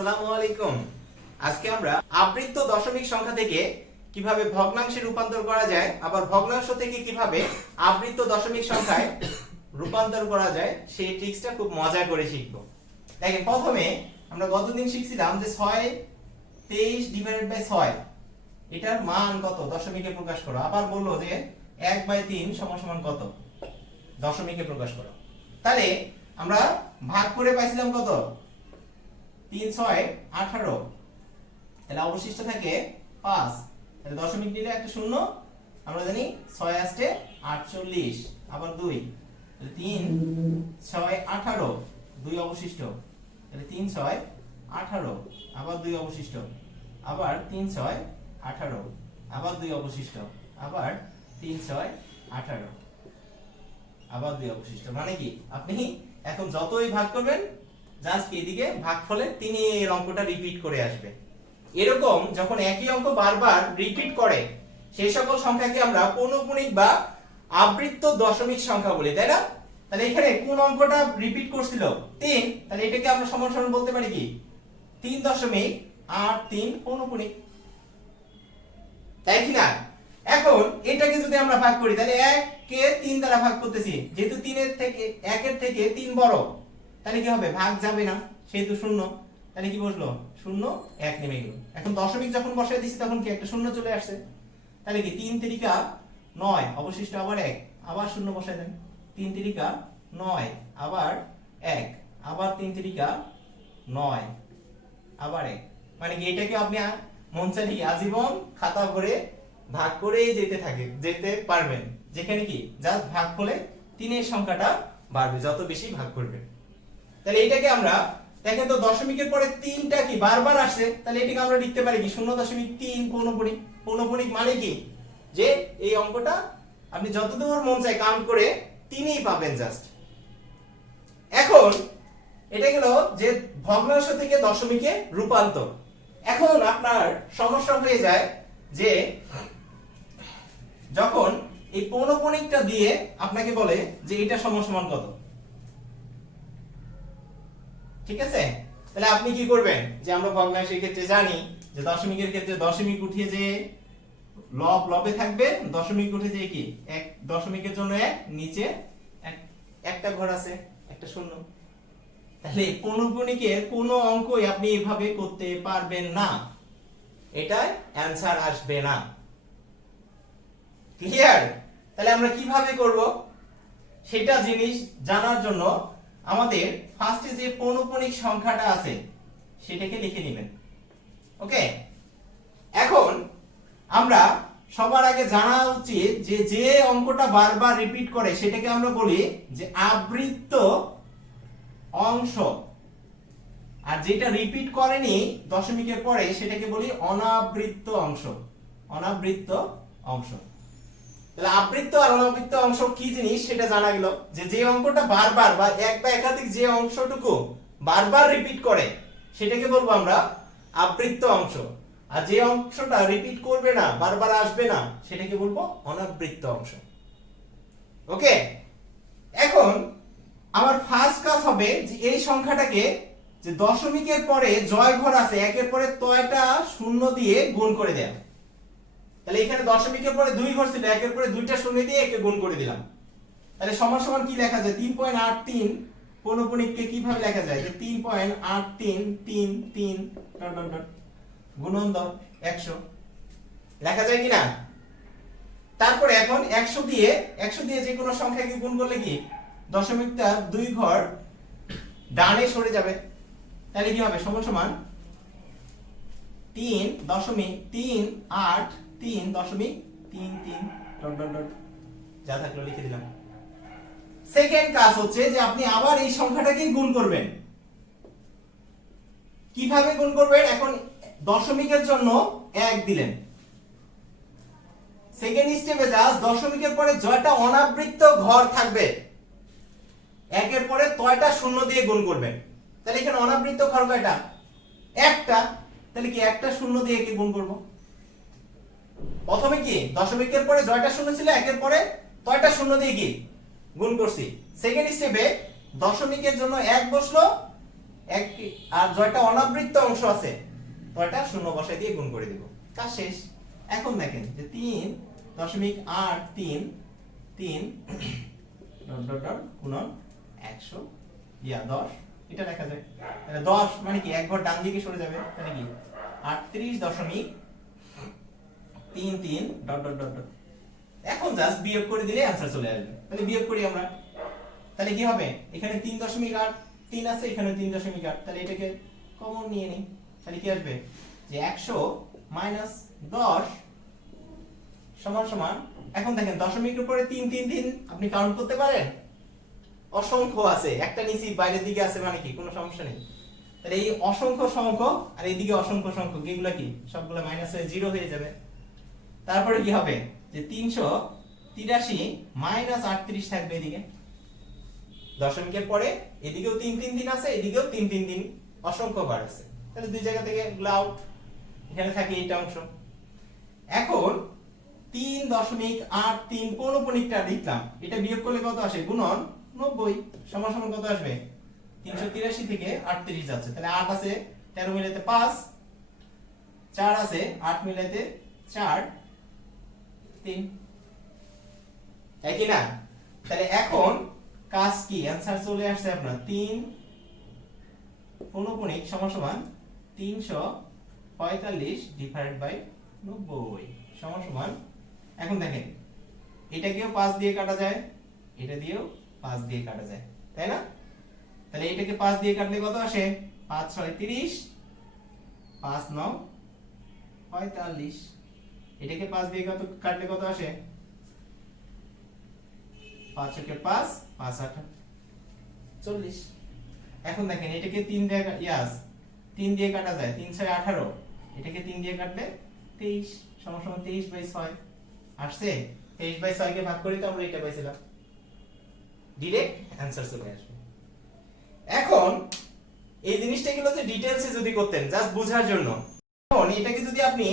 আসসালামু আলাইকুম। আজকে আমরা আবৃত্ত দশমিক সংখ্যা থেকে কিভাবে ভগ্নাংশে রূপান্তর করা যায়, আবার ভগ্নাংশ থেকে কিভাবে আবৃত্ত দশমিক সংখ্যায় রূপান্তর করা যায় সেই ট্রিক্সটা খুব মজা করে শিখব। দেখেন, প্রথমে আমরা গতদিন শিখছিলাম যে 6 23/6 এটার মান কত দশমিকে প্রকাশ করো। আবার বললো যে 1/3 সমান কত দশমিকে প্রকাশ করো। তাহলে আমরা ভাগ করে পাইছিলাম কত 3 6 18, তাহলে অবশিষ্ট থাকে 5। তাহলে দশমিক দিলে একটা শূন্য, আমরা জানি 6 আসছে 48, আবার 2, তাহলে 3 6 18, 2 অবশিষ্ট, তাহলে 3 6 18, আবার 2 অবশিষ্ট, আবার 3 6 18, আবার 2 অবশিষ্ট, আবার 3 6 18, আবার 2 অবশিষ্ট। মানে কি, আপনি এখন যতই ভাগ করবেন জাস্ট এদিকে ভাগফলে তিনি এর অঙ্কটা রিপিট করে আসবে। এরকম যখন একই অঙ্ক বারবার রিপিট করে সেই সকল সংখ্যাকে আমরা পৌনঃপুনিক বা আবৃত্ত দশমিক সংখ্যা বলি, তাই না? তাহলে এখানে কোন অঙ্কটা রিপিট করছিল 3, তাহলে এটাকে আমরা সমান সমান বলতে পারি কি 3.83 পৌনঃপুনিক, তাই কি না? এখন এটাকে যদি আমরা ভাগ করি তাহলে 1 কে 3 দ্বারা ভাগ করতেছি, যেহেতু 1 এর থেকে 3 বড়, তাহলে কি হবে, ভাগ যাবে না, সেহেতু শূন্য। তাহলে কি বসলো, 0 1 নেমে গেল। এখন দশমিক যখন বসাই দিছি তখন কি একটা শূন্য চলে আসছে, তাহলে কি 3 3 9, অবশিষ্ট আবার 1, আবার শূন্য বসাই দেন, 3 3 9, আবার 1, আবার 3 3 9, আবার 1। মানে কি এটাকে আপনি মন চাইলে আজীবন খাতা ভরে ভাগ করে যেতে পারবেন, যেখানে কি জাস্ট ভাগ ফলে 3 এর সংখ্যাটা বাড়বে যত বেশি ভাগ করবেন। তাহলে এটাকে আমরা দেখেন তো দশমিকের পরে 3টা কি বারবার আসছে, তাহলে এটাকে আমরা লিখতে পারি কি 0.3 পৌনঃপুনিক। পৌনঃপুনিক মানে কি যে এই অঙ্কটা আপনি যতদূর মন চায় কাউন্ট করে 3ই পাবেন জাস্ট। এখন এটা গেল যে ভগ্নাংশ থেকে দশমিকে রূপান্তর। এখন আপনার সমস্যা হয়ে যায় যে যখন এই পৌনঃপুনিকটা দিয়ে আপনাকে বলে যে এটা সমান কত, ঠিক আছে? তাহলে আপনি কি করবেন, যে আমরা ভগ্নাংশের ক্ষেত্রে জানি যে দশমিকের ক্ষেত্রে দশমিক উঠিয়ে যে লব লবে থাকবে, দশমিক উঠে যে কি এক দশমিকের জন্য 1, নিচে একটা ঘর আছে একটা শূন্য। তাহলে পৌনঃপুনিকের কোনো অঙ্কই আপনি এভাবে করতে পারবেন না, এটাই অ্যানসার আসবে না। ক্লিয়ার? তাহলে আমরা কিভাবে করব সেটা জিনিস জানার জন্য আমাদের ফার্স্টে যে পৌনঃপুনিক সংখ্যাটা আছে সেটাকে লিখে নেবেন। ওকে, এখন আমরা সবার আগে জানা উচিত যে যে অঙ্কটা বারবার রিপিট করে সেটাকে আমরা বলি যে আবৃত্ত অংশ, আর যেটা রিপিট করেনি দশমিকের পরে সেটাকে বলি অনাবৃত্ত অংশ। অনাবৃত্ত অংশ। তাহলে আবৃত্ত আর অনাবৃত্ত অংশ কি জিনিস সেটা জানা গেল, যে যে অঙ্কটা বারবার বা এক বা একাধিক যে অংশটুকু বারবার রিপিট করে সেটাকে বলবো আমরা আবৃত্ত অংশ, আর যে অংশটা রিপিট করবে না বারবার আসবে না সেটাকে বলবো অনাবৃত্ত অংশ। ওকে, এখন আমার ফার্স্ট কাজ হবে যে এই সংখ্যাটাকে যে দশমিকের পরে জয় ঘর আছে একের পরে তয়টা শূন্য দিয়ে গুণ করে দেয়া। তাহলে এখানে দশমিকের পরে 2 ঘর ছিল, একের পরে 2টা শূন্য দিয়ে একে গুণ করে দিলাম। তাহলে সমান সমান কি লেখা যায়, 3.83 পৌনঃপুনিককে কিভাবে লেখা যায়, যে 3.83 গুণন 100 লেখা যায় কিনা? তারপরে এখন 100 দিয়ে যে কোনো সংখ্যাকে গুণ করলে কি দশমিকটা 2 ঘর ডানে সরে যাবে। তাহলে কি হবে, সমান সমান 3.383.33 যা থাকলো লিখে দিলাম। সেকেন্ড কাজ হচ্ছে যে আপনি আবার এই সংখ্যাটাকে গুণ করবেন। কিভাবে গুণ করবেন, এখন দশমিকের জন্য 1 দিলেন, সেকেন্ড স্টেপে জাস্ট দশমিকের পরে জয়টা অনাবৃত্ত ঘর থাকবে, একের পরে তয়টা শূন্য দিয়ে গুণ করবেন। তাহলে এখানে অনাবৃত্ত ঘর কয়টা, একটা, তাহলে কি একটা শূন্য দিয়ে একে গুণ করব। প্রথমে কি দশমিকের পরে জয়টা শূন্য ছিল, একের পরে তয়টা শূন্য দিয়ে কি গুণ করছি। সেকেন্ড স্টেপে দশমিকের জন্য 1 বসলো, এক আর জয়টা অনাবৃত্ত অংশ আছে তয়টা শূন্য বসাই দিয়ে গুণ করে দিব, কাজ শেষ। এখন দেখেন যে 3.833 ডট ডট ডট গুণন 100 10 এটা লেখা যায়। তাহলে 10 মানে কি এক ঘর ডান দিকে সরে যাবে, তাহলে কি 38.33 ডট ডট ডট ডট। এখন জাস্ট বিয়োগ করে দিলে आंसर চলে আসবে। তাহলে বিয়োগ করি আমরা, তাহলে কি হবে এখানে 3.83 আছে, এখানে 3.8, তাহলে এটাকে কমন নিয়ে নিই, তাহলে কি আসবে যে 100 মাইনাস 10 সমান সমান, এখন দেখেন দশমিকের উপরে 3 3 3 আপনি কাউন্ট করতে পারেন, অসংখ্য আছে, একটা নিচে বাইরের দিকে আছে মানে কি কোনো সমস্যা নেই। তাহলে এই অসংখ্য সংখ্যক আর এইদিকে অসংখ্য সংখ্যক এগুলা কি সবগুলা মাইনাস হয়ে 0 হয়ে যাবে। তারপরে কি হবে যে 383 মাইনাস 38 থাকবে এদিকে, দশমিকের পরে এদিকেও 3 3 3 আছে, এদিকেও 3 3 3 অসংখ্য বার আছে, তাহলে দুই জায়গা থেকে এগুলো আউট, এখানে থাকে এইটা অংশ। এখন 3.83 পৌনঃপুনিকটা লিখলাম, এটা বিয়োগ করলে কত আসে গুণন 90 সমান সমান কত আসবে 383 থেকে 38 যাচ্ছে, তাহলে 8 আছে 13 মিলাইতে 5, 4 আছে 8 মিলাইতে 4 3, একই না? তাহলে এখন কাজ কি आंसर চলে আসছে আপনার 3 পৌনঃপুনিক সমান সমান 345 ডিভাইডেড বাই 90 সমান সমান, এখন দেখেন এটাকেও 5 দিয়ে কাটা যায়, এটা দিয়েও 5 দিয়ে কাটা যায়, তাই না? তাহলে এটাকে 5 দিয়ে কাটলে কত আসে 5 6 30, 5 9 45, এটাকে 5 দিয়ে কাটলে কত আসে 5 1 5 5 8 40। এখন দেখেন এটাকে 3 দিয়ে 3 দিয়ে কাটা যায়, 3 6 18, এটাকে 3 দিয়ে কাটলে 23 সমান সমান 23/6 আসছে। 23/6 কে ভাগ করি তো আমরা এটা পাইছিলাম, ডাইরেক্ট आंसर চলে আসবে। এখন এই জিনিসটা গুলো যে ডিটেইলসে যদি করতেন জাস্ট বোঝার জন্য, এখন এটাকে যদি আপনি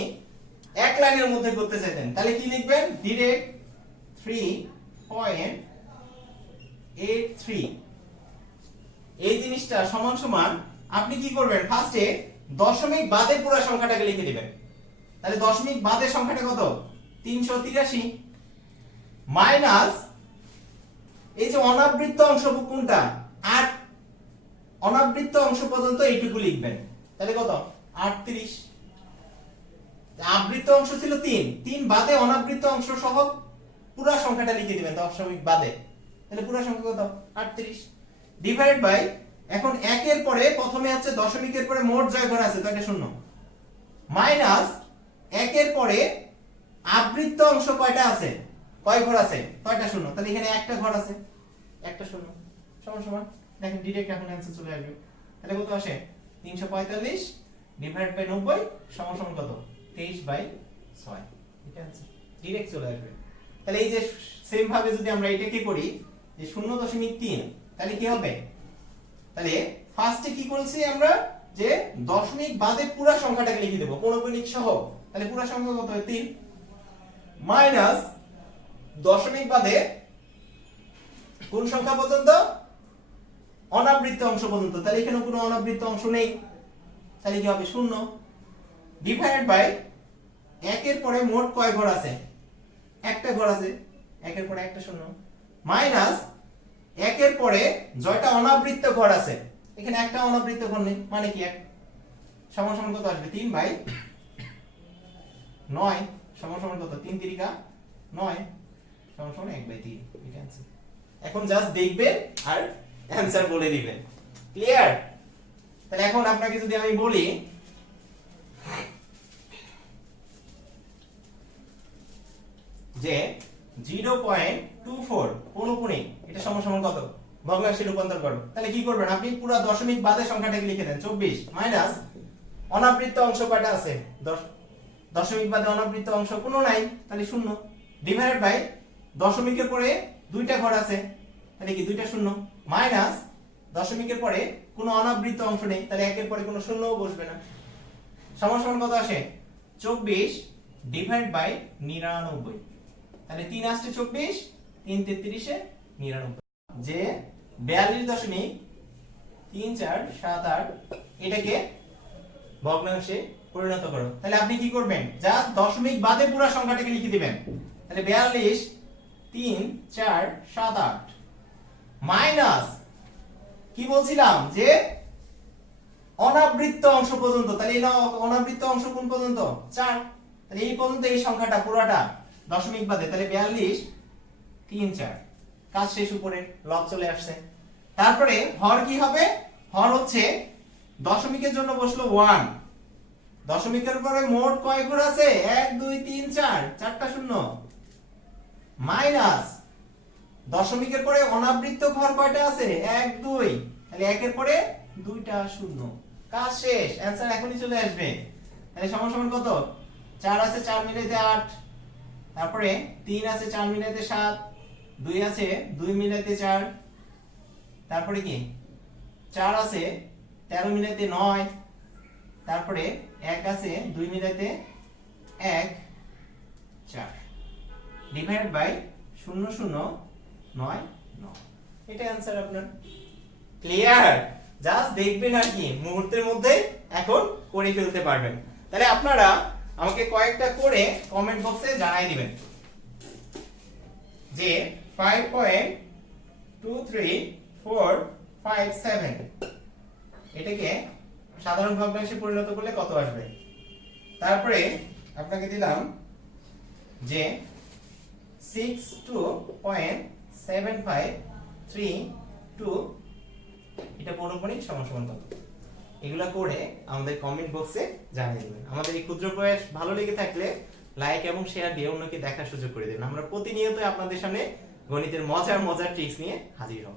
এক লাইনের মধ্যে করতে চাইতেন তাহলে কি লিখবেন ডাইরেক্ট 3.83 এই জিনিসটা সমান সমান, আপনি কি করবেন ফার্স্টে দশমিক বাদে পুরো সংখ্যাটাকে লিখে দিবেন, তাহলে দশমিক বাদের সংখ্যাটা কত 383 মাইনাস এই যে অনাবৃত্ত অংশ কোনটা 8, অনাবৃত্ত অংশ পর্যন্ত এইটুকু লিখবেন, তাহলে কত 38, আবৃত্ত অংশ ছিল 3 3 বাদে অনাবৃত্ত অংশ সহ পুরো সংখ্যাটা লিখে দিবেন দশমিক বাদে, তাহলে পুরো সংখ্যা কত 38 ডিভাইড বাই, এখন 1 এর পরে প্রথমে আছে দশমিকের পরে মোট জয় ঘর আছে তো এটা শূন্য, মাইনাস 1 এর পরে আবৃত্ত অংশ কয়টা আছে কয় ঘর আছে কয়টা শূন্য, তাহলে এখানে একটা ঘর আছে একটা শূন্য সমান সমান, দেখেন ডাইরেক্ট এখন आंसर চলে আসবে, তাহলে কত আসে 345 ডিভাইড বাই 90 সমান সমান কত 23/6, এটা आंसर ডাইরেক্ট চলে আসবে। তাহলে এই যে সেম ভাবে যদি আমরা এটাকে করি যে 0.3 তাহলে কি হবে, তাহলে ফার্স্টে কি করছি আমরা যে দশমিক বাদে পুরো সংখ্যাটাকে লিখে দেব পৌনঃপুনিক সহ, তাহলে পুরো সংখ্যা কত হয় 3 মাইনাস দশমিক বাদে কোন সংখ্যা পর্যন্ত অনাবৃত্ত অংশ পর্যন্ত, তাহলে এখানে কোনো অনাবৃত্ত অংশ নেই, তাহলে কি হবে 0 ডিভাইডেড বাই 1 এর পরে মোট কয় ঘর আছে একটা ঘর আছে, 1 এর পরে একটা শূন্য, মাইনাস 1 এর পরে জয়টা অনাবৃত্ত ঘর আছে, এখানে একটা অনাবৃত্ত ঘর নেই মানে কি 1 সমান সমান কত আসবে 3/9 সমান সমান কত 3 3 9 সমান সমান 1/3, এটা आंसर। এখন জাস্ট দেখবেন আর आंसर বলে দিবেন, ক্লিয়ার? তাহলে এখন আপনাকে যদি আমি বলি যে 0.24 পৌনঃপুনিক এটা সমান সমান কত ভগ্নাংশে রূপান্তর করো, তাহলে কি করবেন আপনি পুরো দশমিক বাদে সংখ্যাটাকে লিখে দেন 24 মাইনাস অনাবৃত্ত অংশ কয়টা আছে 10, দশমিক বাদে অনাবৃত্ত অংশ কোনো নাই তাহলে 0 ডিভাইডেড বাই দশমিকের পরে দুইটা ঘর আছে তাহলে কি দুইটা শূন্য, মাইনাস দশমিকের পরে কোনো অনাবৃত্ত অংশ নেই তাহলে 1 এর পরে কোনো শূন্যও বসবে না, সমান সমান কত আসে 24 ডিভাইড বাই 99, তাহলে 3 আসছে 24 3 33 এ 99, যে 42.8 3 4 7 8 এটাকে ভগ্নাংশে পরিণত করো। তাহলে আপনি কি করবেন, জাস্ট দশমিক বাদে পুরো সংখ্যাটাকে লিখে দিবেন। তাহলে 42 3 4 7 8 মাইনাস কি বলছিলাম যে অনাবৃত্ত অংশ পর্যন্ত। তাহলে এই অনাবৃত্ত অংশ কোন পর্যন্ত, 4। তাহলে এই পর্যন্ত এই সংখ্যাটা পুরোটা দশমিক বাদে। তাহলে 42 3 4 কাজ শেষ, উপরে লব চলে আসছে। তারপরে হর কি হবে, হর হচ্ছে দশমিকের জন্য বসলো 1, দশমিকের পরে মোট কয় ঘর আছে 1 2 3 4, চারটা শূন্য, মাইনাস দশমিকের পরে অনাবৃত্ত ঘর কয়টা আছে 1 2, তাহলে একের পরে দুইটা শূন্য, কাজ শেষ, অ্যানসার এখনই চলে আসবে। তাহলে সমান সমান কত, 4 আছে 4 মিলাইতে 8, তারপরে 3 আছে 4 মিলাইতে 7, 2 আছে 2 মিলাইতে 4, তারপরে কি 4 আছে 13 মিলাইতে 9, তারপরে 1 আছে 2 মিলাইতে 1 4, ডিভাইড বাই 0 0 9 9, এটা অ্যানসার আপনার। ক্লিয়ার? জাস্ট দেখবেন আর কি, মুহূর্তের মধ্যে এখন করে ফেলতে পারবেন। তাহলে আপনারা আমাকে কয়েকটা করে কমেন্ট বক্সে জানাই দিবেন যে 5.23457 এটাকে সাধারণ ভগ্নাংশে পরিণত করলে কত আসবে। তারপরে আপনাকে দিলাম যে 62.7532 এটা পৌনঃপুনিক সমান সমান কত। এগুলা করে আমাদের কমেন্ট বক্সে জানিয়ে দিবেন। আমাদের এই ক্ষুদ্র প্রয়াস ভালো লেগে থাকলে লাইক এবং শেয়ার দিয়ে অন্যকে দেখার সুযোগ করে দিন। আমরা প্রতিনিয়তই আপনাদের সামনে গণিতের মজার মজার ট্রিক্স নিয়ে হাজির হব।